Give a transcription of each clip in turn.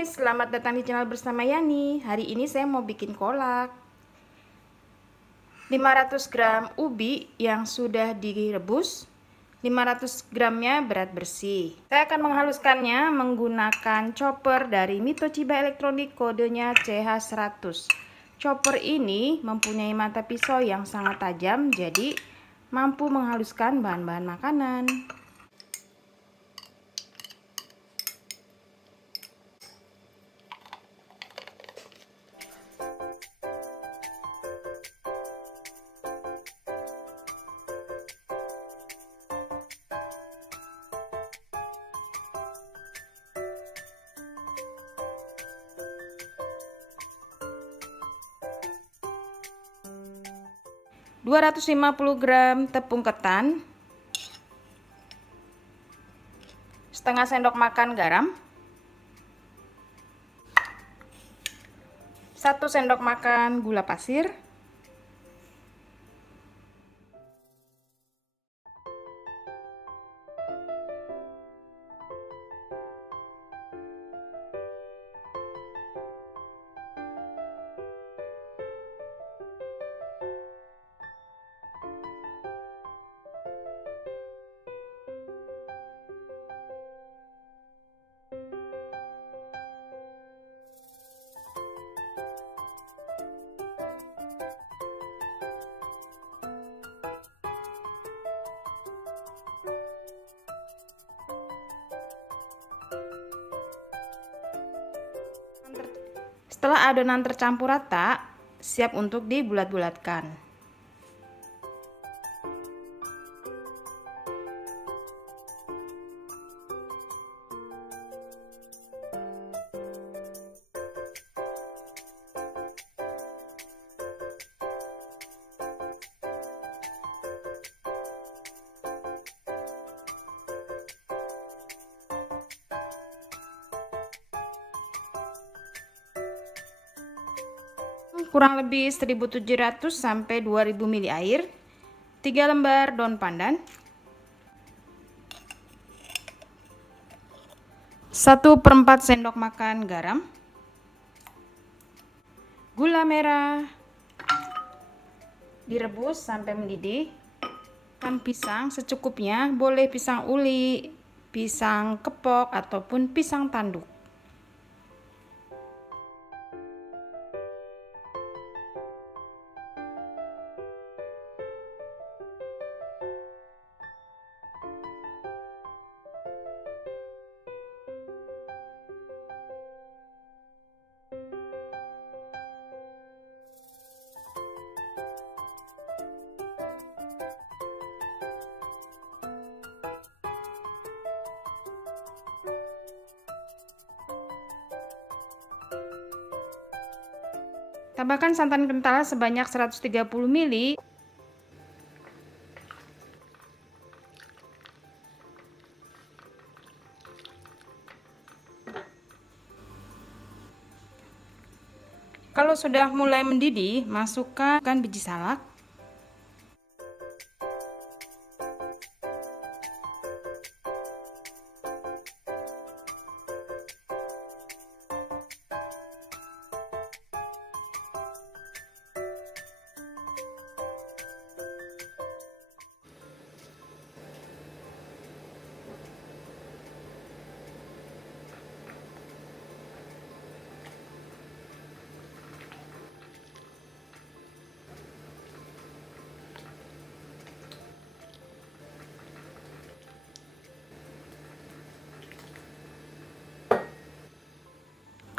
Hai, selamat datang di channel bersama Yani. Hari ini saya mau bikin kolak. 500 gram ubi yang sudah direbus, 500 gramnya berat bersih. Saya akan menghaluskannya menggunakan chopper dari Mito Chiba Elektronik, kodenya CH100. Chopper ini mempunyai mata pisau yang sangat tajam, jadi mampu menghaluskan bahan-bahan makanan. ...250 gram tepung ketan, setengah sendok makan garam, 1 sendok makan gula pasir, Setelah adonan tercampur rata, siap untuk dibulat-bulatkan. Kurang lebih 1700 sampai 2000 ml air, 3 lembar daun pandan, 1/4 sendok makan garam, gula merah, direbus sampai mendidih, dan pisang secukupnya, boleh pisang uli, pisang kepok, ataupun pisang tanduk. Tambahkan santan kental sebanyak 130 ml. Kalau sudah mulai mendidih, masukkan biji salak,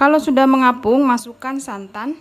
kalau sudah mengapung, masukkan santan,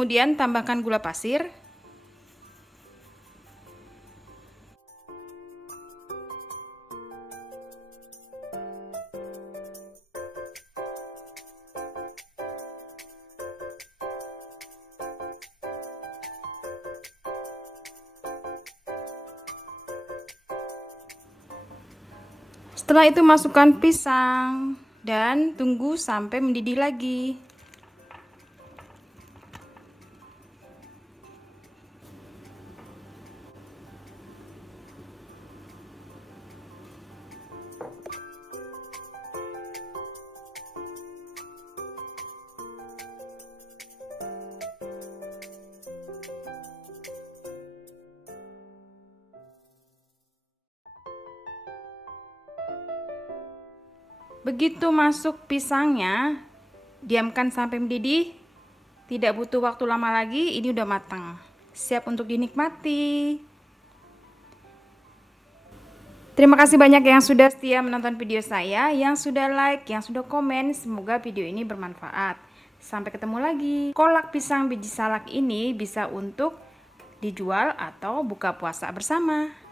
kemudian tambahkan gula pasir, Setelah itu masukkan pisang dan tunggu sampai mendidih lagi. Begitu masuk pisangnya, diamkan sampai mendidih. Tidak butuh waktu lama lagi, ini udah matang. Siap untuk dinikmati. Terima kasih banyak yang sudah setia menonton video saya, yang sudah like, yang sudah komen. Semoga video ini bermanfaat. Sampai ketemu lagi. Kolak pisang biji salak ini bisa untuk dijual atau buka puasa bersama.